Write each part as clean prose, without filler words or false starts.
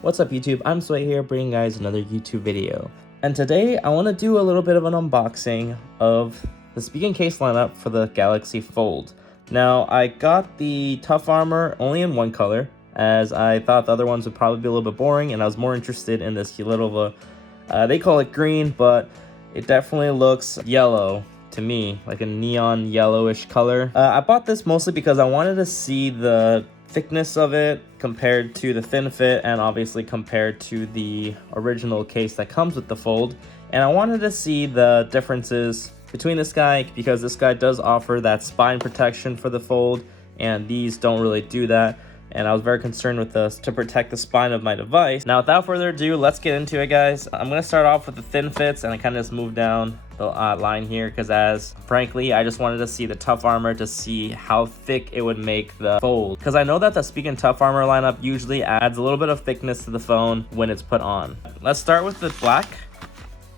What's up YouTube, iamSui here bringing you guys another YouTube video. And today I want to do a little bit of an unboxing of the Spigen case lineup for the Galaxy Fold. Now I got the Tough Armor only in one color, as I thought the other ones would probably be a little bit boring, and I was more interested in this little of a, they call it green, but it definitely looks yellow to me, like a neon yellowish color. I bought this mostly because I wanted to see the thickness of it compared to the thin fit, and obviously compared to the original case that comes with the Fold. And I wanted to see the differences between this guy, because this guy does offer that spine protection for the Fold, and these don't really do that. And I was very concerned with this to protect the spine of my device. Now, without further ado, let's get into it, guys. I'm gonna start off with the thin fits, and I kind of just move down the line here, because frankly, I just wanted to see the Tough Armor to see how thick it would make the Fold. Because I know that the Spigen Tough Armor lineup usually adds a little bit of thickness to the phone when it's put on. Let's start with the black.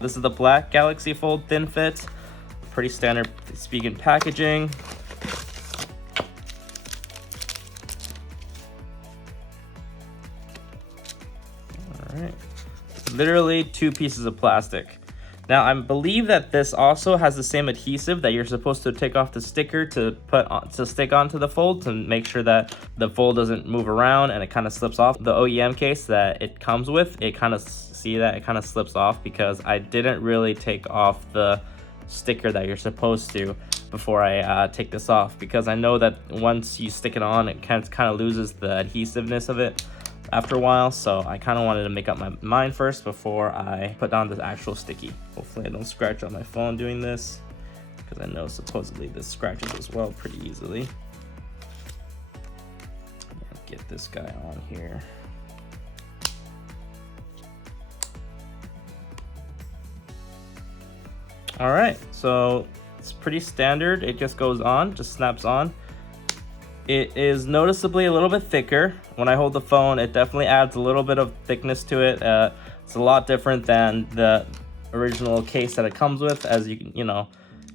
This is the black Galaxy Fold thin fit. Pretty standard Spigen packaging. Alright, literally 2 pieces of plastic. Now I believe that this also has the same adhesive that you're supposed to take off the sticker to stick onto the Fold, to make sure that the Fold doesn't move around and it kind of slips off. The OEM case that it comes with, it kind of slips off, because I didn't really take off the sticker that you're supposed to before I take this off, because I know that once you stick it on, it kind of loses the adhesiveness of it after a while. So I kind of wanted to make up my mind first before I put on the actual sticky. Hopefully I don't scratch on my phone doing this, because I know supposedly this scratches as well pretty easily. Get this guy on here. All right, so it's pretty standard. It just goes on, just snaps on. It is noticeably a little bit thicker. When I hold the phone, it definitely adds a little bit of thickness to it. It's a lot different than the original case that it comes with. As you know,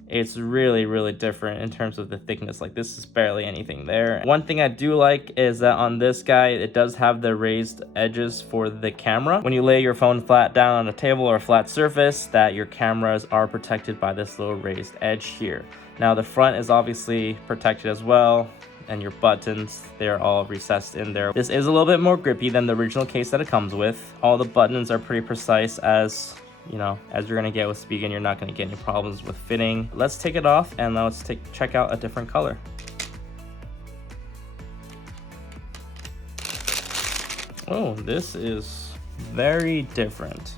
it's really different in terms of the thickness. Like, this is barely anything there. One thing I do like is that on this guy, it does have the raised edges for the camera. When you lay your phone flat down on a table or a flat surface, that your cameras are protected by this little raised edge here. Now the front is obviously protected as well, and your buttons, they're all recessed in there. This is a little bit more grippy than the original case that it comes with. All the buttons are pretty precise, as you know, as you're gonna get with Spigen. You're not gonna get any problems with fitting. Let's take it off, and now let's check out a different color. Oh, this is very different.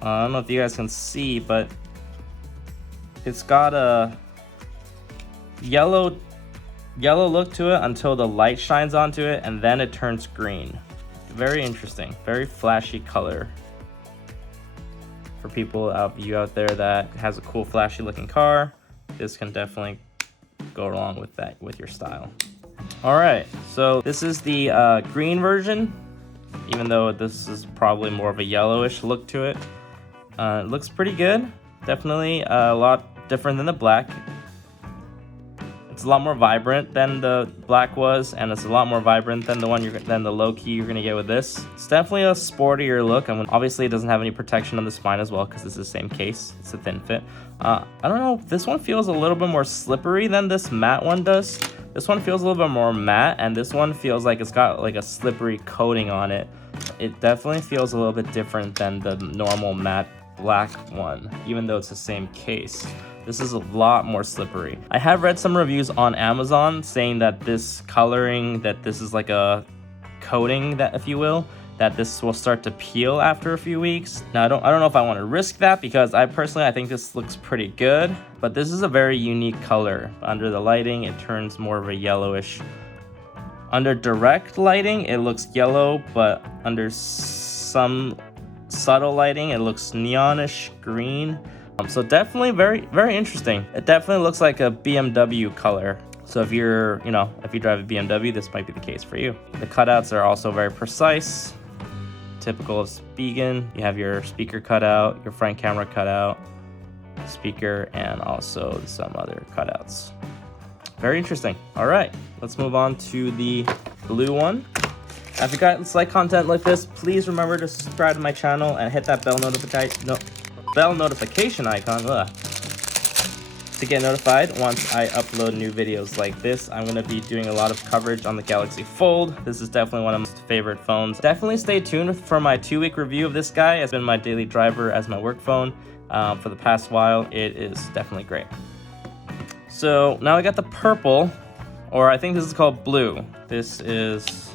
I don't know if you guys can see, but it's got a yellow look to it until the light shines onto it, and then it turns green. Very interesting, very flashy color. For people out there that has a cool flashy looking car, this can definitely go along with that, with your style. All right, so this is the green version, even though this is probably more of a yellowish look to it. It looks pretty good, definitely a lot different than the black. It's a lot more vibrant than the black was, and it's a lot more vibrant than the low key you're gonna get with this. It's definitely a sportier look. I mean, obviously it doesn't have any protection on the spine as well, because this is the same case. It's a thin fit. I don't know, this one feels a little bit more slippery than this matte one does. This one feels a little bit more matte, and this one feels like it's got like a slippery coating on it. It definitely feels a little bit different than the normal matte black one, even though it's the same case. This is a lot more slippery. I have read some reviews on Amazon saying that this coloring, that this is like a coating, that if you will, that this will start to peel after a few weeks. Now I don't know if I want to risk that, because I think this looks pretty good, but this is a very unique color. Under the lighting, it turns more of a yellowish. Under direct lighting, it looks yellow, but under some subtle lighting, it looks neonish green. So definitely very interesting. It definitely looks like a BMW color. So if you drive a BMW, this might be the case for you. The cutouts are also very precise, typical of Spigen. You have your speaker cutout, your front camera cutout, speaker, and also some other cutouts. Very interesting. All right, let's move on to the blue one. If you guys like content like this, please remember to subscribe to my channel and hit that bell notification icon to get notified once I upload new videos like this. I'm going to be doing a lot of coverage on the Galaxy Fold. This is definitely one of my favorite phones. Definitely stay tuned for my 2-week review of this guy. It's been my daily driver as my work phone for the past while. It is definitely great. So now I got the purple, or I think this is called blue. This is,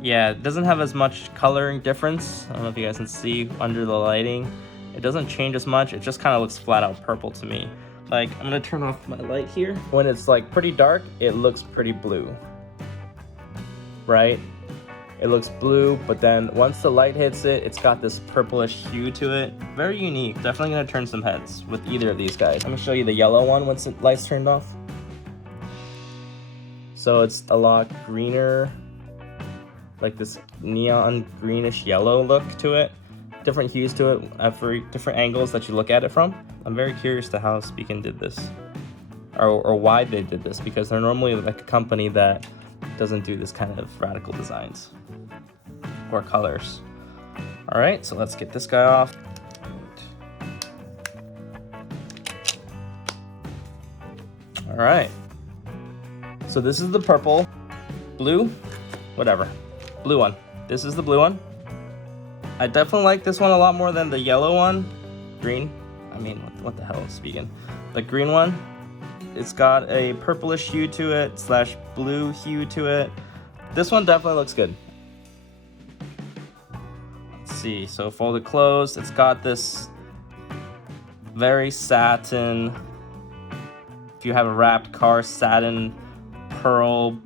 yeah, it doesn't have as much coloring difference. I don't know if you guys can see under the lighting. It doesn't change as much. It just kind of looks flat out purple to me. Like, I'm gonna turn off my light here. When it's like pretty dark, it looks pretty blue, right? It looks blue, but then once the light hits it, it's got this purplish hue to it. Very unique. Definitely gonna turn some heads with either of these guys. I'm gonna show you the yellow one once the light's turned off. So it's a lot greener, like this neon greenish yellow look to it. Different hues to it for different angles that you look at it from. I'm very curious to how Spigen did this, or why they did this, because they're normally like a company that doesn't do this kind of radical designs or colors. All right, so let's get this guy off. All right, so this is the purple, blue, whatever, blue one. This is the blue one. I definitely like this one a lot more than the yellow one. Green. I mean, what the hell is Spigen? The green one. It's got a purplish hue to it / blue hue to it. This one definitely looks good. Let's see. So folded closed. It's got this very satin. If you have a wrapped car, satin pearl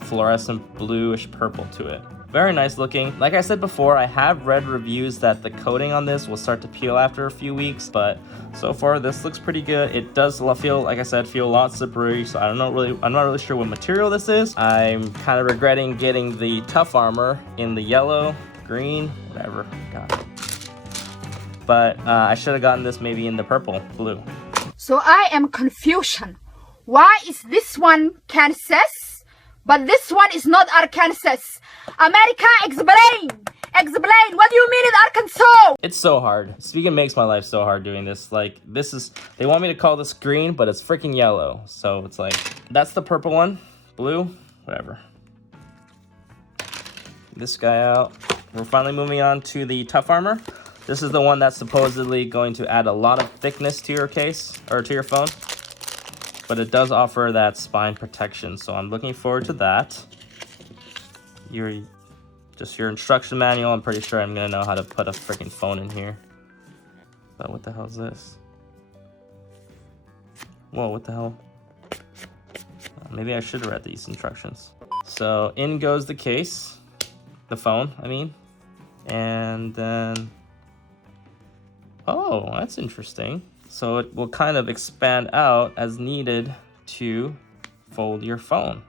fluorescent bluish purple to it. Very nice looking. Like I said before, I have read reviews that the coating on this will start to peel after a few weeks, but so far this looks pretty good. It does feel, like I said, feel a lot slippery, so I'm not really sure what material this is. I'm kind of regretting getting the Tough Armor in the yellow, green, whatever. God. But I should have gotten this maybe in the purple, blue. So I am confusion. Why is this one Kansas, but this one is not Arkansas? America, explain! Explain! What do you mean in Arkansas? It's so hard. Spigen makes my life so hard doing this. Like, this is, they want me to call this green, but it's freaking yellow. So it's like, that's the purple one, blue, whatever. This guy out. We're finally moving on to the Tough Armor. This is the one that's supposedly going to add a lot of thickness to your case, or to your phone. But it does offer that spine protection, so I'm looking forward to that. Your instruction manual. I'm pretty sure I'm gonna know how to put a freaking phone in here. But what the hell is this? Whoa, what the hell? Maybe I should have read these instructions. So in goes the case, the phone, I mean, and then, oh, that's interesting. So it will kind of expand out as needed to fold your phone.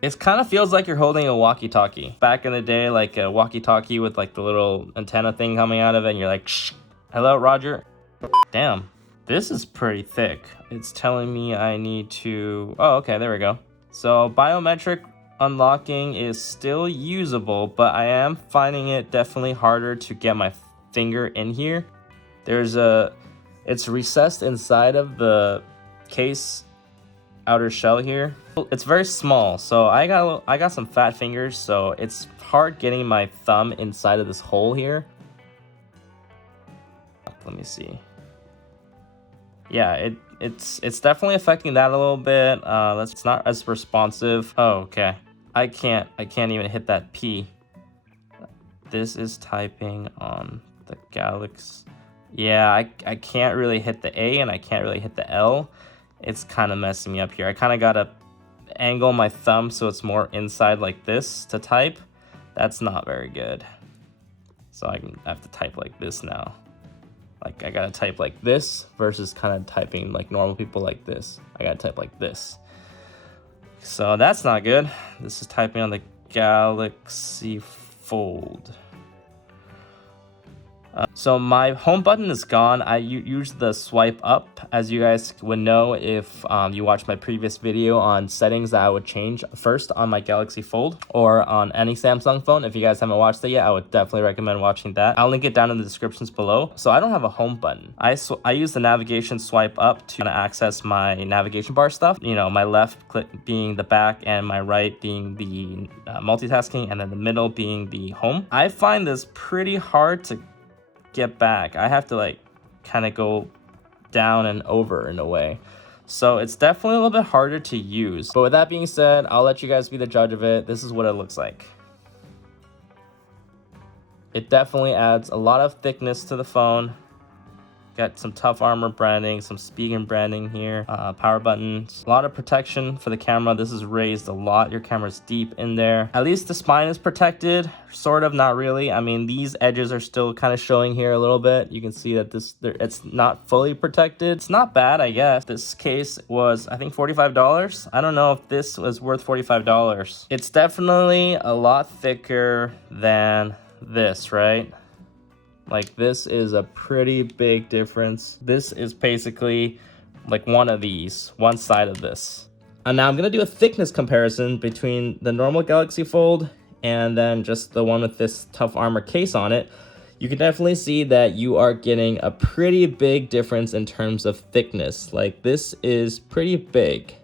It kind of feels like you're holding a walkie-talkie. Back in the day, like a walkie-talkie with like the little antenna thing coming out of it, and you're like, shh, hello, Roger. Damn, this is pretty thick. It's telling me I need to, oh, okay, there we go. So biometric unlocking is still usable, but I am finding it definitely harder to get my finger in here. It's recessed inside of the case outer shell here. It's very small, so I got some fat fingers, so it's hard getting my thumb inside of this hole here. Let me see. Yeah, it's definitely affecting that a little bit. It's not as responsive. Oh, okay. I can't even hit that P. This is typing on the Galaxy. Yeah, I can't really hit the A and I can't really hit the L. It's kind of messing me up here. I kind of gotta angle my thumb so it's more inside like this to type. That's not very good. So I have to type like this now. Like I gotta type like this versus kind of typing like normal people like this. I gotta type like this. So that's not good. This is typing on the Galaxy Fold. So my home button is gone. I use the swipe up, as you guys would know if you watched my previous video on settings that I would change first on my Galaxy Fold or on any Samsung phone. If you guys haven't watched it yet, I would definitely recommend watching that. I'll link it down in the descriptions below. So I don't have a home button. I use the navigation swipe up to access my navigation bar stuff. You know, my left click being the back and my right being the multitasking, and then the middle being the home. I find this pretty hard to get back. I have to like kind of go down and over in a way. So it's definitely a little bit harder to use. But with that being said, I'll let you guys be the judge of it. This is what it looks like. It definitely adds a lot of thickness to the phone. Got some Tough Armor branding, some Spigen branding here, power buttons, a lot of protection for the camera. This is raised a lot. Your camera's deep in there. At least the spine is protected, sort of, not really. I mean, these edges are still kind of showing here a little bit. You can see that it's not fully protected. It's not bad, I guess. This case was, I think, $45. I don't know if this was worth $45. It's definitely a lot thicker than this, right? Like, this is a pretty big difference. This is basically like one of these, one side of this. And now I'm gonna do a thickness comparison between the normal Galaxy Fold and then just the one with this Tough Armor case on it. You can definitely see that you are getting a pretty big difference in terms of thickness. Like, this is pretty big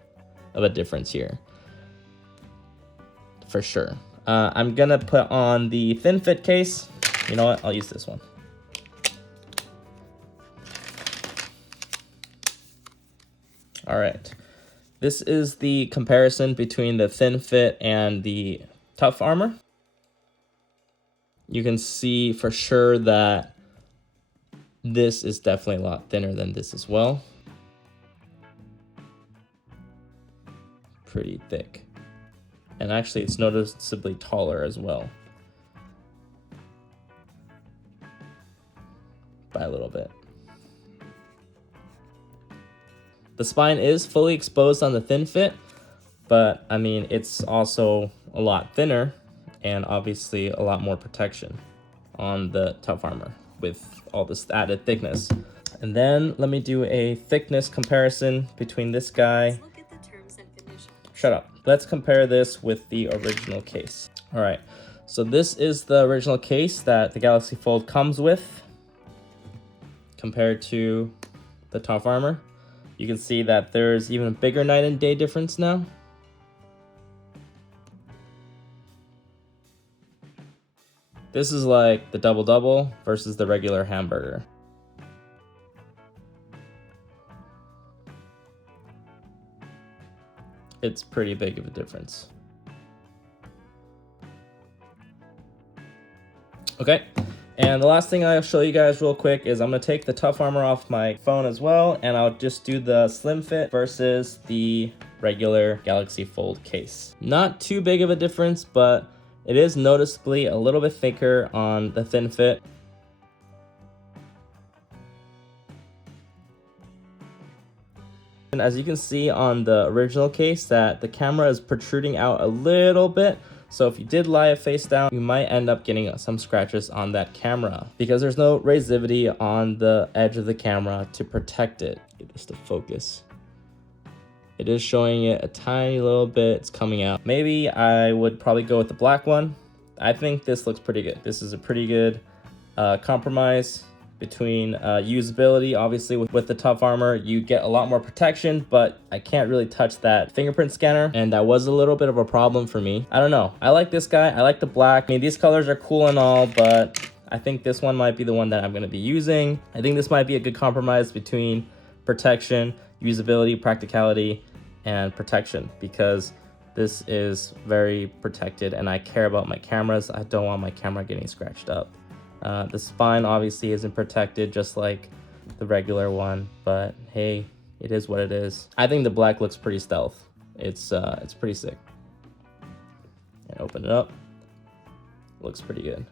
of a difference here, for sure. I'm gonna put on the thin fit case. You know what? I'll use this one. All right. This is the comparison between the thin fit and the Tough Armor. You can see for sure that this is definitely a lot thinner than this as well. Pretty thick. And actually, it's noticeably taller as well. By a little bit. The spine is fully exposed on the thin fit, but I mean, it's also a lot thinner and obviously a lot more protection on the Tough Armor with all this added thickness. And then let me do a thickness comparison between this guy. Let's look at the terms and conditions. Shut up. Let's compare this with the original case. All right, so this is the original case that the Galaxy Fold comes with compared to the Tough Armor. You can see that there's even a bigger night and day difference now. This is like the double-double versus the regular hamburger. It's pretty big of a difference. Okay. And the last thing I'll show you guys real quick is I'm going to take the Tough Armor off my phone as well, and I'll just do the slim fit versus the regular Galaxy Fold case. Not too big of a difference, but it is noticeably a little bit thicker on the thin fit. And as you can see on the original case, that the camera is protruding out a little bit. So if you did lie face down, you might end up getting some scratches on that camera because there's no razivity on the edge of the camera to protect it. Get this to focus. It is showing it a tiny little bit. It's coming out. Maybe I would probably go with the black one. I think this looks pretty good. This is a pretty good compromise between usability. Obviously with the Tough Armor, you get a lot more protection, but I can't really touch that fingerprint scanner, and that was a little bit of a problem for me. I don't know. I like this guy. I like the black. I mean, these colors are cool and all, but I think this one might be the one that I'm gonna be using. I think this might be a good compromise between protection, usability, practicality, and protection, because this is very protected and I care about my cameras. I don't want my camera getting scratched up. The spine obviously isn't protected just like the regular one, but hey, it is what it is. I think the black looks pretty stealth. It's pretty sick. And open it up. Looks pretty good.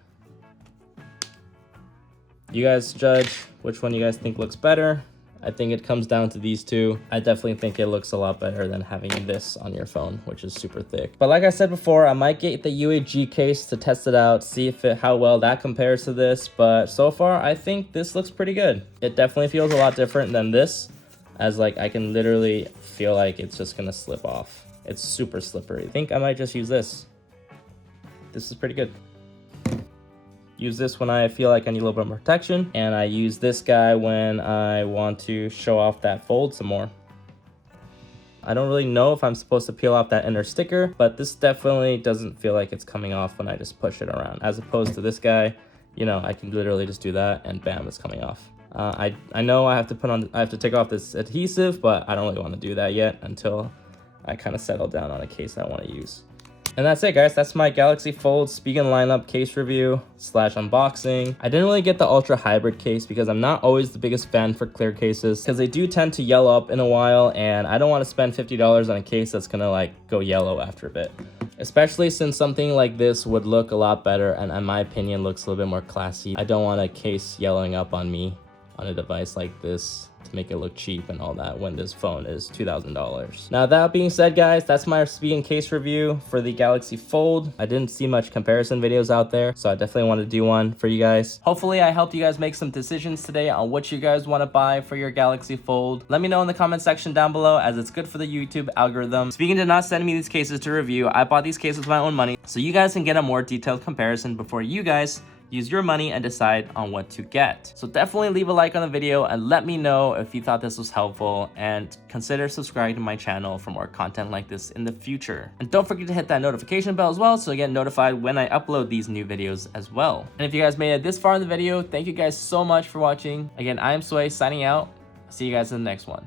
You guys judge which one you guys think looks better. I think it comes down to these two. I definitely think it looks a lot better than having this on your phone, which is super thick. But like I said before, I might get the UAG case to test it out, see if how well that compares to this. But so far, I think this looks pretty good. It definitely feels a lot different than this, as like I can literally feel like it's just gonna slip off. It's super slippery. I think I might just use this. This is pretty good. Use this when I feel like I need a little bit more protection, and I use this guy when I want to show off that fold some more. I don't really know if I'm supposed to peel off that inner sticker, but this definitely doesn't feel like it's coming off when I just push it around, as opposed to this guy. You know, I can literally just do that and bam, it's coming off. I know I have to take off this adhesive, but I don't really want to do that yet until I kind of settle down on a case I want to use. And that's it, guys. That's my Galaxy Fold Spigen lineup case review / unboxing. I didn't really get the Ultra Hybrid case because I'm not always the biggest fan for clear cases, because they do tend to yellow up in a while, and I don't want to spend $50 on a case that's gonna like go yellow after a bit. Especially since something like this would look a lot better and in my opinion looks a little bit more classy. I don't want a case yellowing up on me on a device like this to make it look cheap and all that when this phone is $2,000. Now that being said, guys, that's my Spigen case review for the Galaxy Fold. I didn't see much comparison videos out there, so I definitely want to do one for you guys. Hopefully I helped you guys make some decisions today on what you guys want to buy for your Galaxy Fold. Let me know in the comment section down below, as it's good for the YouTube algorithm. Spigen did not send me these cases to review. I bought these cases with my own money, so you guys can get a more detailed comparison before you guys use your money and decide on what to get. So definitely leave a like on the video and let me know if you thought this was helpful, and consider subscribing to my channel for more content like this in the future. And don't forget to hit that notification bell as well so you get notified when I upload these new videos as well. And if you guys made it this far in the video, thank you guys so much for watching. Again, iamSui signing out. See you guys in the next one.